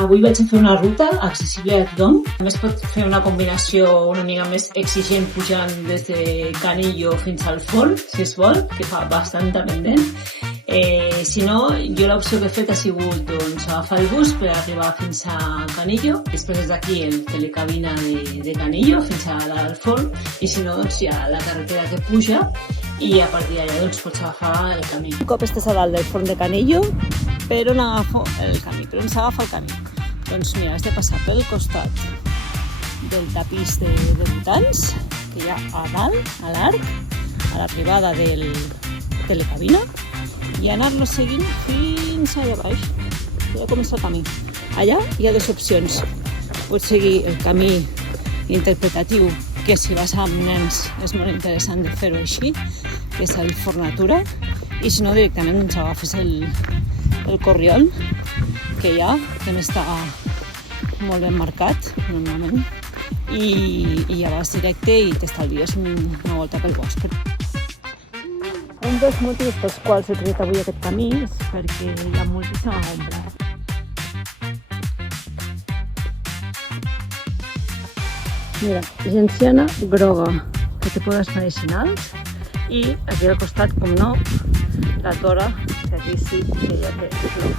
Avui vaig a fer una ruta accessible a tothom. A més pot fer una combinació una mica més exigent pujant des de Canillo fins al Forn, si es vol, que fa bastant pendent. Si no, jo l'opció que he fet ha sigut agafar el bus per arribar fins a Canillo, després des d'aquí el telecabina de Canillo fins a al Forn, i si no, hi ha la carretera que puja i a partir d'allà pots agafar el camí. Un cop estàs a dalt del Forn de Canillo, per on agafo el camí? Per on s'agafa el camí? Doncs mira, has de passar pel costat del tapís de debutants que hi ha a dalt, a l'arc, a l'arribada del telecabina, i anar-lo seguint fins allà baix. Ja comença el camí. Allà hi ha dues opcions. Pots seguir el camí interpretatiu, que si vas amb nens és molt interessant de fer-ho així, que és el Fornatura, i si no directament agafes el corriol que hi ha, que està molt ben marcat normalment, i ja vas directe i t'estalvies una volta pel bosc. Un dels motius pels quals he triat avui aquest camí és perquè hi ha moltíssima ombra. Mira, genciana groga, que té podes medicinals, i aquí al costat, com no, la tora, que aquí sí que ja té flor.